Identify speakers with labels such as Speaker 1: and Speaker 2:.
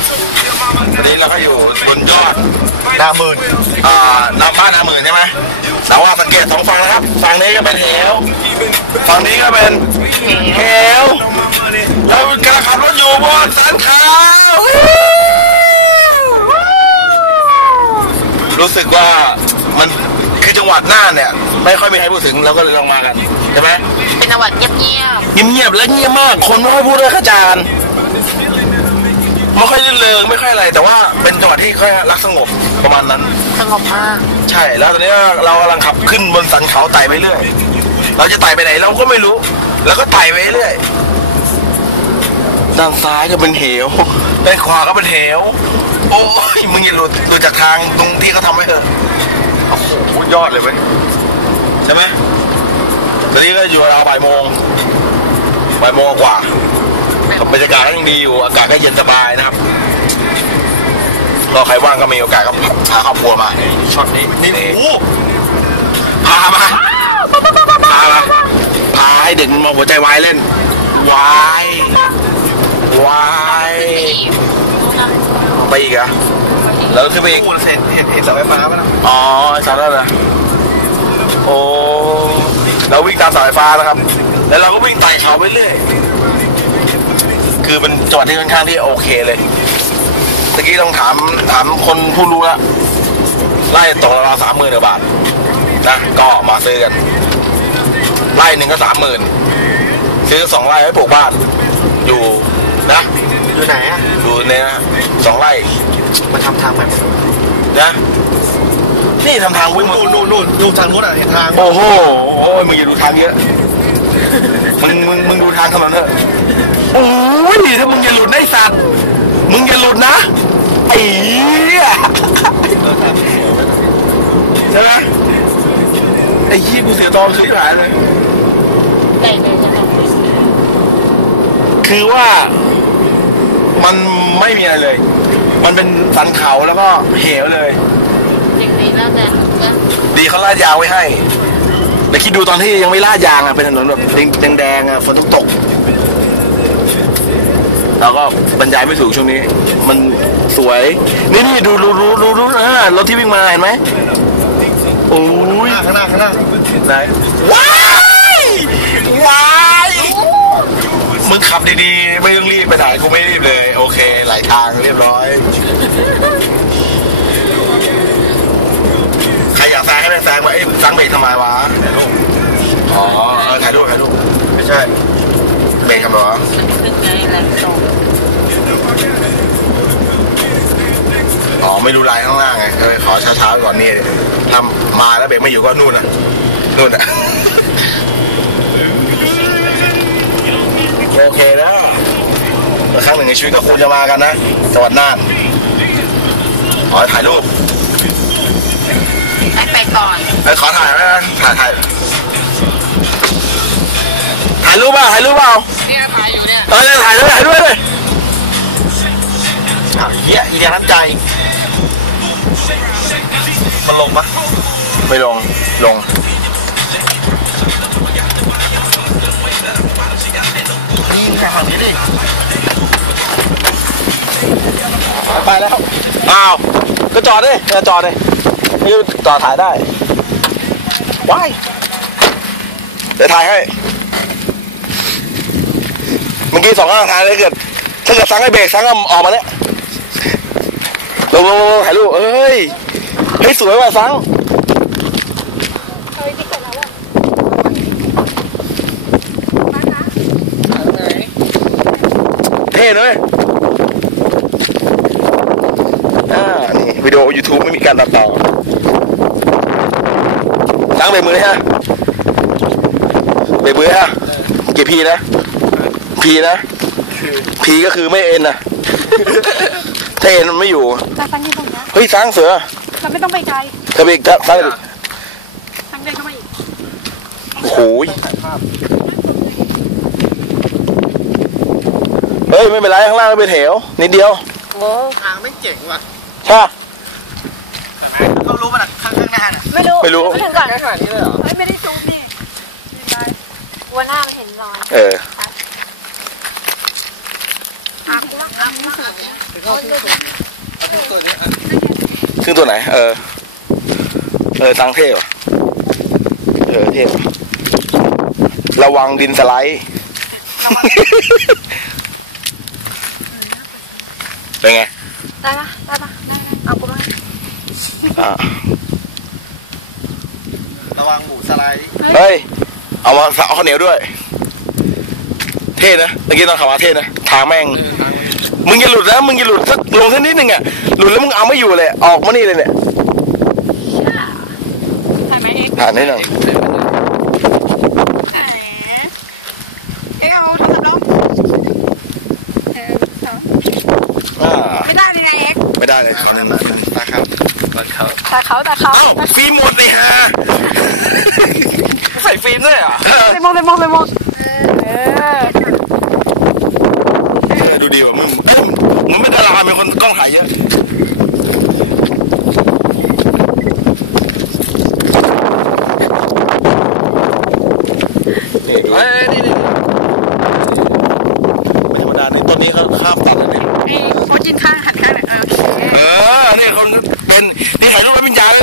Speaker 1: วันนี้เราก็อยู่บนยอดนาหมื่นน้ำบ้านนาหมื่นใช่ไหมเราว่าสังเกตสองฝั่งนะครับฝั่งนี้ก็เป็นเหวฝั่งนี้ก็เป็นเหวเรากำลังขับรถอยู่บนสันเขารู้สึกว่ามันคือจังหวัดน่านเนี่ยไม่ค่อยมีใครพูดถึงเราก็เลยลองมากันใช่ไหม
Speaker 2: เป็นจังหวัดเงียบ
Speaker 1: และเงียบมากคนไม่ค่อยพูดเลยขจารไม่ค่อยลื่นเริงไม่ค่อยอะไรแต่ว่าเป็นจังหวัดที่ค่อยรักสงบประมาณนั้น
Speaker 2: สงบมาก
Speaker 1: ใช่แล้วตอนนี้เรากำลังขับขึ้นบนสันเขาไต่ไปเรื่อยเราจะไต่ไปไหนเราก็ไม่รู้แล้วก็ไต่ไปเรื่อยด้านซ้ายก็เป็นเหวด้านขวาก็เป็นเหวโอ้ยมึงอย่าหลุดจากทางตรงที่เขาทำไว้เถอะโอ้โหยอดเลยเว้ยใช่ไหมตอนนี้ก็อยู่ราวบ่ายโมงกว่าบรรยากาศก็ยังดีอยู่อากาศก็เย็นสบายนะครับเราใครว่างก็มีโอกาสก็พาครอบครัวมาช็อตนี้นี่พาให้เด็กมันมาหัวใจวายเล่นวายไปอีกอะแล้วขึ้นไปอีกเห็นเสาไฟฟ้าป่ะนะอ๋อเสาแล้วนะโอ้เราวิ่งตามเสาไฟฟ้านะครับแล้วเราก็วิ่งไต่เขาไปเรื่อยคือเป็นจังหวัดที่ค่อนข้างที่โอเคเลยตะกี้ต้องถามคนผู้รู้ละไล่ตกราว30,000 กว่าบาทนะก็มาซื้อกันไร่หนึ่งก็30,000ซื้อ2 ไร่ไว้ปลูกบ้านอยู่นะ
Speaker 3: อยู่ไหนอ่ะ
Speaker 1: อยู่เนี่ย2 ไร่
Speaker 3: มาทำทางไป
Speaker 1: นะนี่ทำทางวิ่ง
Speaker 3: นู่นดูทางนู้นอ่ะเห็นทาง
Speaker 1: โอ้โหมึงอย่าดูทางเยอะมึงดูทางถนนเถอะโอ้ยถ้ามึงอย่าหลุดไอ้สัตว์มึงอย่าหลุดนะไอ้ใช่ไหมไอ้ขี้กูเสียตอมซื้อหายเลยคือว่ามันไม่มีอะไรเลยมันเป็นสันเขาแล้วก็เหวเลย
Speaker 2: ดีแล้วแต่
Speaker 1: ดีเขาลาดยางไว้ให้แต่คิดดูตอนที่ยังไม่ลาดยางอ่ะเป็นถนนแบบแดงอ่ะฝนตกแล้วก็บรรยายไม่ถูกช่วงนี้มันสวยนี่ดูรถที่วิ่งมาเห็นไหมโอ้ย
Speaker 3: ข้างหน้า
Speaker 1: ไหนว้ายมึงขับดีๆไม่ต้องรีบไปไหนกูไม่รีบเลยโอเคไหลทางเรียบร้อยใครอยากแซงให้ไปแซงมาแซงเบรกทำไมวะอ๋อถ่ายรูปไม่ใช่เบรกทำไมวะอ๋อไม่ดูลายข้างล่างไงขอช้าๆก่อนนี่ทำมาแล้วเบรกไม่อยู่ก็นู่นอ่ะโอเคนะครั้งหนึ่งในชีวิตก็ควรจะมากันนะจังหวัดน่านขอถ่ายรูป
Speaker 2: ไปก่อน
Speaker 1: ขอถ่ายนะถ่ายรูปเปล่า
Speaker 2: เนี่ยถ่ายอยู่เนี่ย
Speaker 1: ถ่ายด้วยเลยเฮียอีเดียน้ำใจมันลงปะไม่ลง
Speaker 3: นี่ถ่ายฝั่งนี้ดิ
Speaker 1: ไปแล้วอ้าวก็จอดดินี่จอดถ่ายได้ว้ายเดี๋ยวถ่ายให้เมื่อกี้2 ข้างทางเลยถ้าเกิดซังให้เบรกซังก็ออกมาเนี่ยลงถ่ายรูปเฮ้ยสวยว่ะซังเท่เลยนี่วิดีโอ YouTube ไม่มีการตัดต่อซังเบรกมือเลยฮะกี่พีนะพีก็คือไม่เอ็นนะถ้าเอ็นมันไม่อยู่
Speaker 2: ซังที่ตรงนี้
Speaker 1: เฮ้ยซังเสือ
Speaker 2: เราไม่ต้องไปไกล
Speaker 1: ก็ไปซังดิ
Speaker 2: ซังเดินเข้ามาอีก
Speaker 1: โอ้โหเฮ้ยไม่เป็นไรข้างล่างเป็นเหวนิดเดียว
Speaker 3: โอ้ทางไม่เจ๋งว่ะ
Speaker 1: ใช่
Speaker 3: เขารู้ป่ะข้างหน้าน่ะ
Speaker 2: ไม่รู้
Speaker 3: ถึงก่อนขนาดนี้เลยเหรอ
Speaker 2: ไม่ได้ซูมดิวัวหน้ามันเห็นรอย
Speaker 1: ครึ่งตัวไหนตังเทพเทพระวังดินสไลด์เป็นไง
Speaker 2: ได้ปะเอากูมา
Speaker 3: ระวังหมูสไลด์
Speaker 1: เฮ้ยเอาข้าวเหนียวด้วยเท่นะเมื่อกี้ตอนขับมาเท่นะทางแม่งมึงอย่าหลุดนะมึงอย่าหลุดสักลงสักนิดนึงอ่ะหลุดแล้วมึงเอาไม่อยู่เลยออกมานี่เลยเนี่ย
Speaker 2: ถ่ายไหมเอ็ก
Speaker 1: ถ่ายนิดหน่อย
Speaker 2: เอ็กเอาโทรศัพท์ลงไม่ได้ยังไงเอ็ก
Speaker 1: ไม่ได้เลยเขาเนี่ยตาเขาฟิล์มหมดเลยฮะใส่ฟิล์มด้วยอ่ะ
Speaker 2: เลยมอง
Speaker 1: ดูดีว่ะมึงไม่ดาราเป็นคนกล้องถ่ายเยอะนี่ไม่ธรรมดาในต้นนี้เขาข้ามตัดเลยเนี่ย
Speaker 2: เขาจินข้างหันข้างเนี่ยโอเค
Speaker 1: นี่คนเป็นนี่ถ่ายรูปแล้ววิญญาณเลย